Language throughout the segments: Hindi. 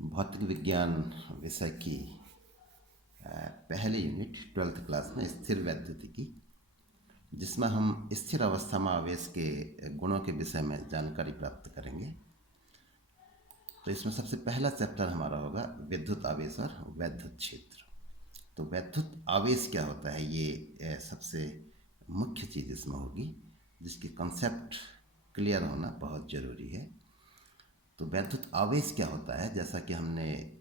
भौतिक विज्ञान विषय की पहली यूनिट 12th क्लास में स्थिर वैद्युतिकी, जिसमें हम स्थिर अवस्था में आवेश के गुणों के विषय में जानकारी प्राप्त करेंगे। तो इसमें सबसे पहला चैप्टर हमारा होगा विद्युत आवेश और वैद्युत क्षेत्र। तो वैद्युत आवेश क्या होता है, ये सबसे मुख्य चीज़ इसमें होगी, जिसकी कंसेप्ट क्लियर होना बहुत ज़रूरी है। तो वैद्युत आवेश क्या होता है, जैसा कि हमने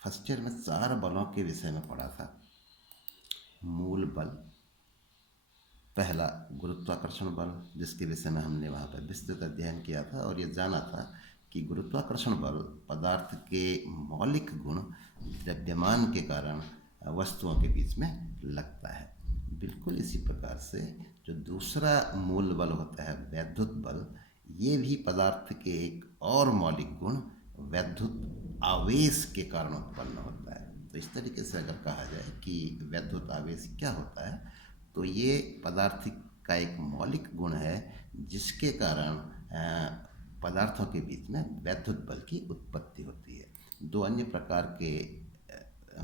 फर्स्ट ईयर में 4 बलों के विषय में पढ़ा था। मूल बल, पहला गुरुत्वाकर्षण बल, जिसके विषय में हमने वहाँ पर विस्तृत अध्ययन किया था और ये जाना था कि गुरुत्वाकर्षण बल पदार्थ के मौलिक गुण द्रव्यमान के कारण वस्तुओं के बीच में लगता है। बिल्कुल इसी प्रकार से जो दूसरा मूल बल होता है वैद्युत बल, ये भी पदार्थ के एक और मौलिक गुण वैद्युत आवेश के कारण उत्पन्न होता है। तो इस तरीके से अगर कहा जाए कि वैद्युत आवेश क्या होता है, तो ये पदार्थ का एक मौलिक गुण है जिसके कारण पदार्थों के बीच में वैद्युत बल की उत्पत्ति होती है। 2 अन्य प्रकार के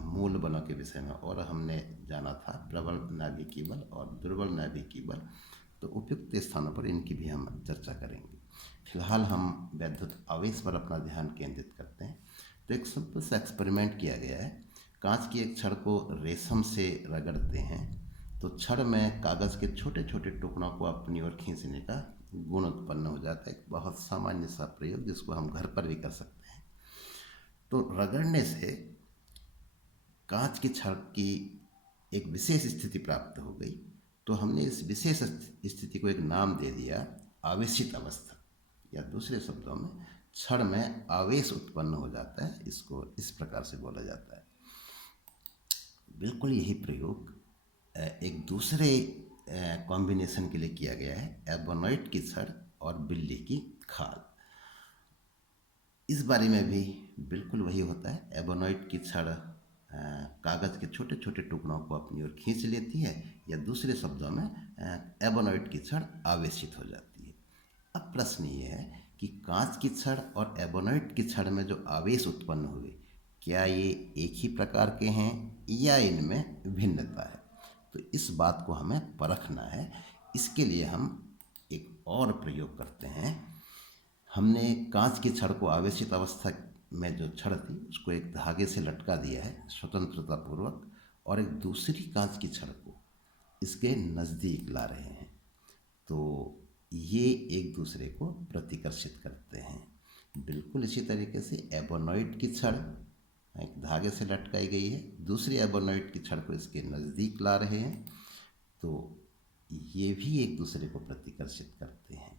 मूल बलों के विषय में और हमने जाना था, प्रबल नाभिकीय बल और दुर्बल नाभिकीय बल। तो उपयुक्त स्थानों पर इनकी भी हम चर्चा करेंगे। फिलहाल हम वैद्युत आवेश पर अपना ध्यान केंद्रित करते हैं। तो एक सिंपल सा एक्सपेरिमेंट किया गया है। कांच की एक छड़ को रेशम से रगड़ते हैं तो छड़ में कागज़ के छोटे छोटे टुकड़ों को अपनी ओर खींचने का गुण उत्पन्न हो जाता है। एक बहुत सामान्य सा प्रयोग जिसको हम घर पर भी कर सकते हैं। तो रगड़ने से कांच की छड़ की एक विशेष स्थिति प्राप्त हो गई। तो हमने इस विशेष स्थिति को एक नाम दे दिया आवेशित अवस्था, या दूसरे शब्दों में छड़ में आवेश उत्पन्न हो जाता है। इसको इस प्रकार से बोला जाता है। बिल्कुल यही प्रयोग एक दूसरे कॉम्बिनेशन के लिए किया गया है, एबोनाइट की छड़ और बिल्ली की खाल। इस बारे में भी बिल्कुल वही होता है। एबोनाइट की छड़ कागज़ के छोटे छोटे टुकड़ों को अपनी ओर खींच लेती है, या दूसरे शब्दों में एबोनाइट की छड़ आवेशित हो जाती है। अब प्रश्न ये है कि कांच की छड़ और एबोनाइट की छड़ में जो आवेश उत्पन्न हुए, क्या ये एक ही प्रकार के हैं या इनमें भिन्नता है? तो इस बात को हमें परखना है। इसके लिए हम एक और प्रयोग करते हैं। हमने कांच की छड़ को आवेशित अवस्था में जो छड़ थी उसको एक धागे से लटका दिया है स्वतंत्रता पूर्वक, और एक दूसरी कांच की छड़ को इसके नज़दीक ला रहे हैं। तो ये एक दूसरे को प्रतिकर्षित करते हैं। बिल्कुल इसी तरीके से एबोनाइट की छड़ एक धागे से लटकाई गई है, दूसरी एबोनाइट की छड़ को इसके नज़दीक ला रहे हैं। तो ये भी एक दूसरे को प्रतिकर्षित करते हैं।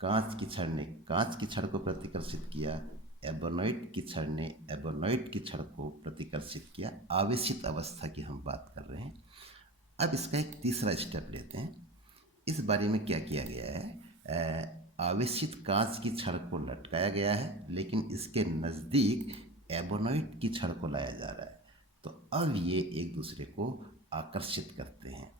कांच की छड़ ने कांच की छड़ को प्रतिकर्षित किया, एबोनाइट की छड़ ने एबोनाइट की छड़ को प्रतिकर्षित किया। आवेशित अवस्था की हम बात कर रहे हैं। अब इसका एक तीसरा स्टेप लेते हैं। इस बारे में क्या किया गया है, आवेशित कांच की छड़ को लटकाया गया है, लेकिन इसके नज़दीक एबोनाइट की छड़ को लाया जा रहा है। तो अब ये एक दूसरे को आकर्षित करते हैं।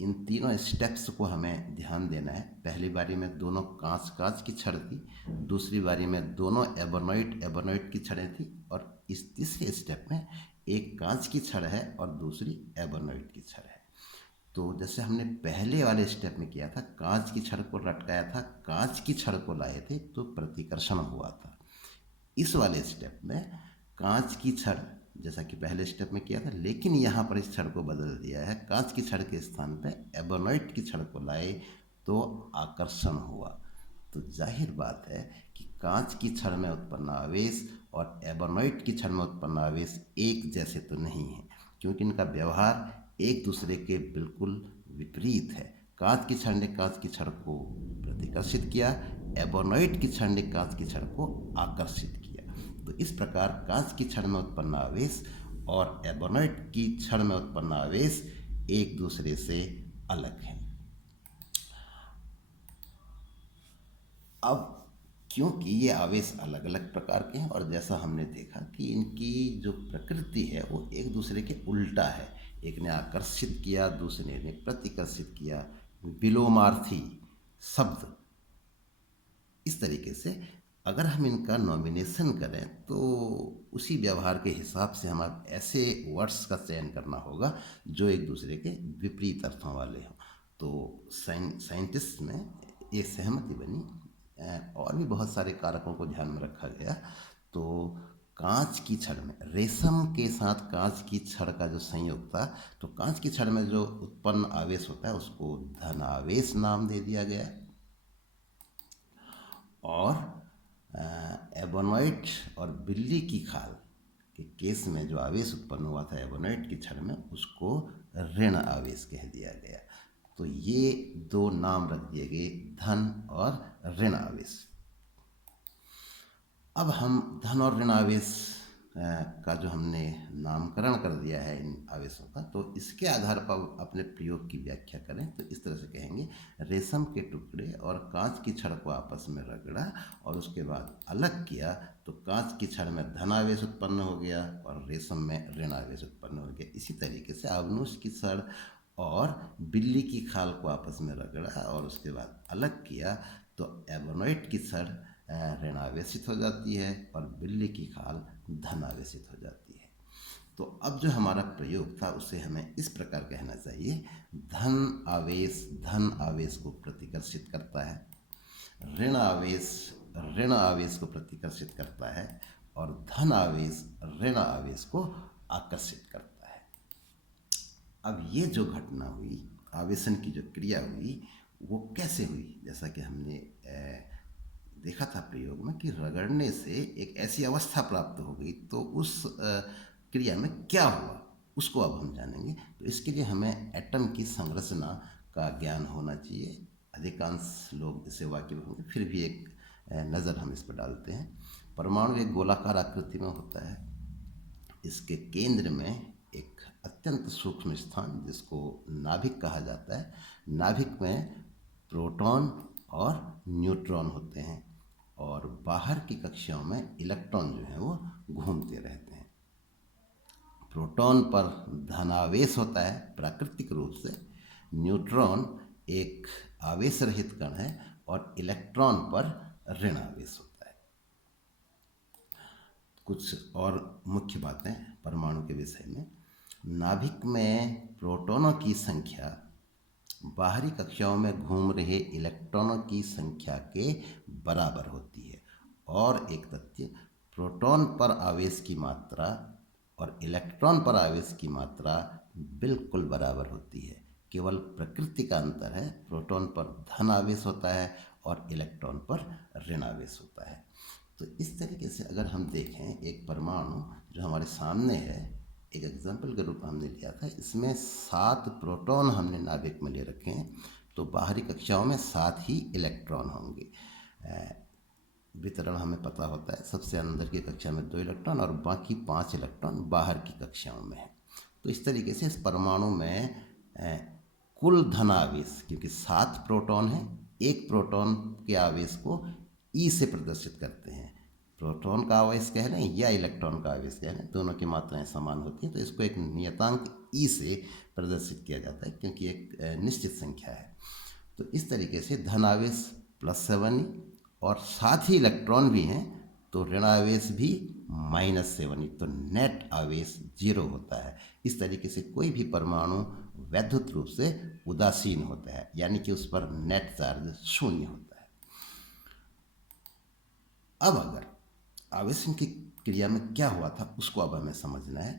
इन तीनों स्टेप्स को हमें ध्यान देना है। पहली बारी में दोनों कांच की छड़ थी, दूसरी बारी में दोनों एबोनाइट की छड़ें थी, और इस तीसरे स्टेप में एक कांच की छड़ है और दूसरी एबोनाइट की छड़ है। तो जैसे हमने पहले वाले स्टेप में किया था, कांच की छड़ को लटकाया था, कांच की छड़ को लाए थे, तो प्रतिकर्षण हुआ था। इस वाले स्टेप में कांच की छड़ जैसा कि पहले स्टेप में किया था, लेकिन यहाँ पर इस छड़ को बदल दिया है। कांच की छड़ के स्थान पे एबोनाइट की छड़ को लाए तो आकर्षण हुआ। तो जाहिर बात है कि कांच की छड़ में उत्पन्न आवेश और एबोनाइट की छड़ में उत्पन्न आवेश एक जैसे तो नहीं है, क्योंकि इनका व्यवहार एक दूसरे के बिल्कुल विपरीत है। कांच की छड़ ने कांच की छड़ को प्रतिकर्षित किया, एबोनाइट की छड़ ने कांच की छड़ को आकर्षित किया। तो इस प्रकार कांच की छड़ में उत्पन्न आवेश और एबोनाइट की छड़ में उत्पन्न आवेश एक दूसरे से अलग हैं। अब क्योंकि ये आवेश अलग अलग प्रकार के हैं, और जैसा हमने देखा कि इनकी जो प्रकृति है वो एक दूसरे के उल्टा है। एक ने आकर्षित किया, दूसरे ने प्रतिकर्षित किया। विलोमार्थी शब्द इस तरीके से अगर हम इनका नॉमिनेशन करें तो उसी व्यवहार के हिसाब से हमें ऐसे वर्ड्स का चयन करना होगा जो एक दूसरे के विपरीत अर्थों वाले हों। तो साइंटिस्ट में ये सहमति बनी। और भी बहुत सारे कारकों को ध्यान में रखा गया। तो कांच की छड़ में, रेशम के साथ कांच की छड़ का जो संयोग था, तो कांच की छड़ में जो उत्पन्न आवेश होता है उसको धनावेश नाम दे दिया गया। और एबोनॉइट और बिल्ली की खाल के केस में जो आवेश उत्पन्न हुआ था एबोनॉइट की छड़ में, उसको ऋण आवेश कह दिया गया। तो ये दो नाम रख दिए गए, धन और ऋण आवेश। अब हम धन और ऋण आवेश का जो हमने नामकरण कर दिया है इन आवेशों का, तो इसके आधार पर अपने प्रयोग की व्याख्या करें तो इस तरह से कहेंगे, रेशम के टुकड़े और कांच की छड़ को आपस में रगड़ा और उसके बाद अलग किया तो कांच की छड़ में धनावेश उत्पन्न हो गया और रेशम में ऋण आवेश उत्पन्न हो गया। इसी तरीके से अवनुष की छड़ और बिल्ली की खाल को आपस में रगड़ा और उसके बाद अलग किया तो एबोनॉइट की छड़ ऋणावेशित हो जाती है और बिल्ली की खाल धनावेशित हो जाती है। तो अब जो हमारा प्रयोग था उसे हमें इस प्रकार कहना चाहिए, धन आवेश को प्रतिकर्षित करता है, ऋण आवेश को प्रतिकर्षित करता है और धन आवेश ऋण आवेश को आकर्षित करता है। अब ये जो घटना हुई, आवेशन की जो क्रिया हुई, वो कैसे हुई? जैसा कि हमने देखा था प्रयोग में कि रगड़ने से एक ऐसी अवस्था प्राप्त हो गई, तो उस क्रिया में क्या हुआ उसको अब हम जानेंगे। तो इसके लिए हमें एटम की संरचना का ज्ञान होना चाहिए। अधिकांश लोग इससे वाकिफ होंगे, फिर भी एक नज़र हम इस पर डालते हैं। परमाणु एक गोलाकार आकृति में होता है। इसके केंद्र में एक अत्यंत सूक्ष्म स्थान जिसको नाभिक कहा जाता है। नाभिक में प्रोटॉन और न्यूट्रॉन होते हैं और बाहर की कक्षाओं में इलेक्ट्रॉन जो है वो घूमते रहते हैं। प्रोटॉन पर धनावेश होता है प्राकृतिक रूप से, न्यूट्रॉन एक आवेश रहित कण है और इलेक्ट्रॉन पर ऋण आवेश होता है। कुछ और मुख्य बातें परमाणु के विषय में, नाभिक में प्रोटॉनों की संख्या बाहरी कक्षाओं में घूम रहे इलेक्ट्रॉनों की संख्या के बराबर होती है। और एक तथ्य, प्रोटॉन पर आवेश की मात्रा और इलेक्ट्रॉन पर आवेश की मात्रा बिल्कुल बराबर होती है। केवल प्रकृति का अंतर है, प्रोटॉन पर धन आवेश होता है और इलेक्ट्रॉन पर ऋण आवेश होता है। तो इस तरीके से अगर हम देखें, एक परमाणु जो हमारे सामने है, एक एग्जाम्पल के रूप में हमने लिया था, इसमें 7 प्रोटॉन हमने नाभिक में ले रखे हैं, तो बाहरी कक्षाओं में 7 ही इलेक्ट्रॉन होंगे। वितरण हमें पता होता है, सबसे अंदर की कक्षा में 2 इलेक्ट्रॉन और बाकी 5 इलेक्ट्रॉन बाहर की कक्षाओं में है। तो इस तरीके से इस परमाणु में कुल धनावेश, क्योंकि 7 प्रोटॉन हैं, एक प्रोटॉन के आवेश को ई से प्रदर्शित करते हैं। प्रोटॉन का आवेश कह लें या इलेक्ट्रॉन का आवेश कह लें, दोनों की मात्राएं समान होती हैं, तो इसको एक नियतांक ई से प्रदर्शित किया जाता है क्योंकि एक निश्चित संख्या है। तो इस तरीके से धन आवेश +7 और साथ ही इलेक्ट्रॉन भी हैं तो ऋण आवेश भी -7, तो नेट आवेश 0 होता है। इस तरीके से कोई भी परमाणु वैद्युत रूप से उदासीन होता है, यानी कि उस पर नेट चार्ज 0 होता है। अब अगर आवेशन की क्रिया में क्या हुआ था उसको अब हमें समझना है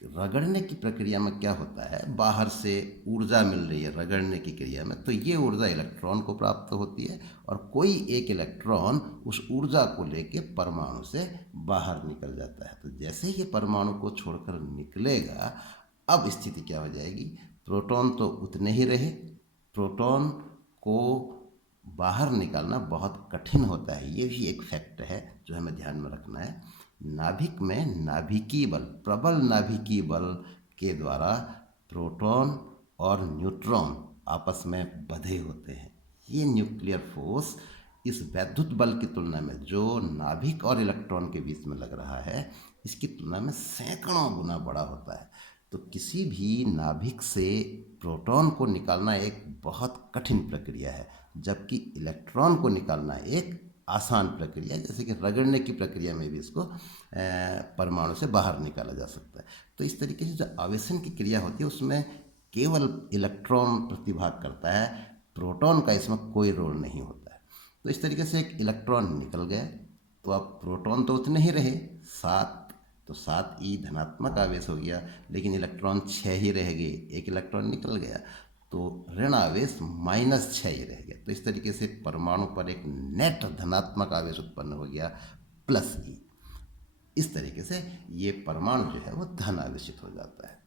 कि रगड़ने की प्रक्रिया में क्या होता है। बाहर से ऊर्जा मिल रही है रगड़ने की क्रिया में, तो ये ऊर्जा इलेक्ट्रॉन को प्राप्त होती है और कोई एक इलेक्ट्रॉन उस ऊर्जा को लेके परमाणु से बाहर निकल जाता है। तो जैसे ही ये परमाणु को छोड़कर निकलेगा, अब स्थिति क्या हो जाएगी, प्रोटॉन तो उतने ही रहे, प्रोटॉन को बाहर निकालना बहुत कठिन होता है। ये भी एक फैक्ट है जो हमें ध्यान में रखना है। नाभिक में नाभिकीय बल, प्रबल नाभिकीय बल के द्वारा प्रोटॉन और न्यूट्रॉन आपस में बंधे होते हैं। ये न्यूक्लियर फोर्स इस वैद्युत बल की तुलना में जो नाभिक और इलेक्ट्रॉन के बीच में लग रहा है, इसकी तुलना में सैकड़ों गुना बड़ा होता है। तो किसी भी नाभिक से प्रोटॉन को निकालना एक बहुत कठिन प्रक्रिया है, जबकि इलेक्ट्रॉन को निकालना एक आसान प्रक्रिया, जैसे कि रगड़ने की प्रक्रिया में भी इसको परमाणु से बाहर निकाला जा सकता है। तो इस तरीके से जो आवेशन की क्रिया होती है उसमें केवल इलेक्ट्रॉन प्रतिभाग करता है, प्रोटॉन का इसमें कोई रोल नहीं होता है। तो इस तरीके से एक इलेक्ट्रॉन निकल गया, तो अब प्रोटॉन तो उतने ही रहे 7, तो 7e धनात्मक आवेश हो गया, लेकिन इलेक्ट्रॉन 6 ही रह गए, एक इलेक्ट्रॉन निकल गया तो ऋण आवेश -6 ही रह गया। तो इस तरीके से परमाणु पर एक नेट धनात्मक आवेश उत्पन्न हो गया +e। इस तरीके से ये परमाणु जो है वो धन आवेशित हो जाता है।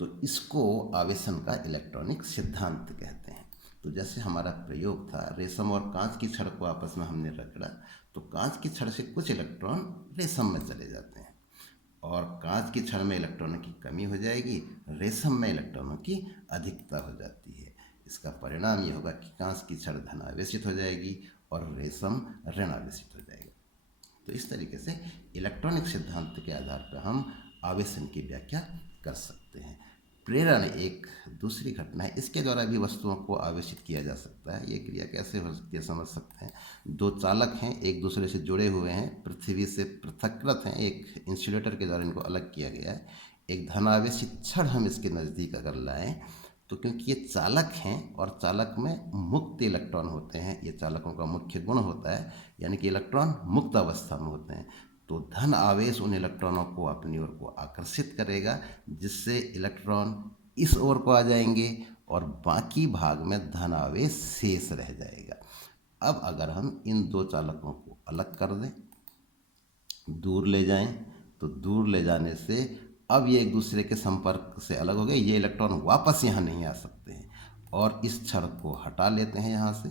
तो इसको आवेशन का इलेक्ट्रॉनिक सिद्धांत कहते हैं। तो जैसे हमारा प्रयोग था, रेशम और कांच की छड़ को आपस में हमने रगड़ा, तो कांच की छड़ से कुछ इलेक्ट्रॉन रेशम में चले जाते हैं और कांच की छड़ में इलेक्ट्रॉनों की कमी हो जाएगी, रेशम में इलेक्ट्रॉनों की अधिकता हो जाती है। इसका परिणाम ये होगा कि कांच की छड़ धनावेशित हो जाएगी और रेशम ऋणावेशित हो जाएगा। तो इस तरीके से इलेक्ट्रॉनिक सिद्धांत के आधार पर हम आवेशन की व्याख्या कर सकते हैं। प्रेरण एक दूसरी घटना है, इसके द्वारा भी वस्तुओं को आवेशित किया जा सकता है। ये क्रिया कैसे हो सकती है समझ सकते हैं। दो चालक हैं, एक दूसरे से जुड़े हुए हैं, पृथ्वी से पृथकृत हैं, एक इंसुलेटर के द्वारा इनको अलग किया गया है। एक धनावेशित छड़ हम इसके नज़दीक अगर लाएं, तो क्योंकि ये चालक हैं और चालक में मुक्त इलेक्ट्रॉन होते हैं, ये चालकों का मुख्य गुण होता है, यानी कि इलेक्ट्रॉन मुक्त अवस्था में होते हैं, तो धन आवेश उन इलेक्ट्रॉनों को अपनी ओर को आकर्षित करेगा, जिससे इलेक्ट्रॉन इस ओर को आ जाएंगे और बाकी भाग में धन आवेश शेष रह जाएगा। अब अगर हम इन दो चालकों को अलग कर दें, दूर ले जाएं, तो दूर ले जाने से अब ये एक दूसरे के संपर्क से अलग हो गए, ये इलेक्ट्रॉन वापस यहाँ नहीं आ सकते हैं और इस छड़ को हटा लेते हैं यहाँ से।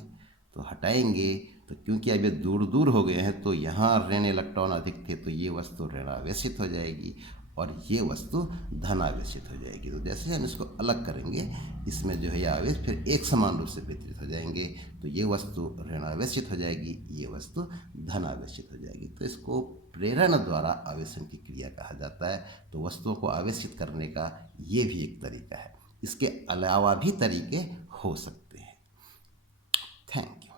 तो हटाएंगे तो क्योंकि अब ये दूर दूर हो गए हैं, तो यहाँ ऋण इलेक्ट्रॉन अधिक थे, तो ये वस्तु ऋणावेशित हो जाएगी और ये वस्तु धनावेशित हो जाएगी। तो जैसे हम इसको अलग करेंगे, इसमें जो है ये आवेश फिर एक समान रूप से वितरित हो जाएंगे, तो ये वस्तु ऋणावेशित हो जाएगी, ये वस्तु धनावेशित हो जाएगी। तो इसको प्रेरण द्वारा आवेशन की क्रिया कहा जाता है। तो वस्तुओं को आवेशित करने का ये भी एक तरीका है। इसके अलावा भी तरीके हो सकते हैं। Thank you.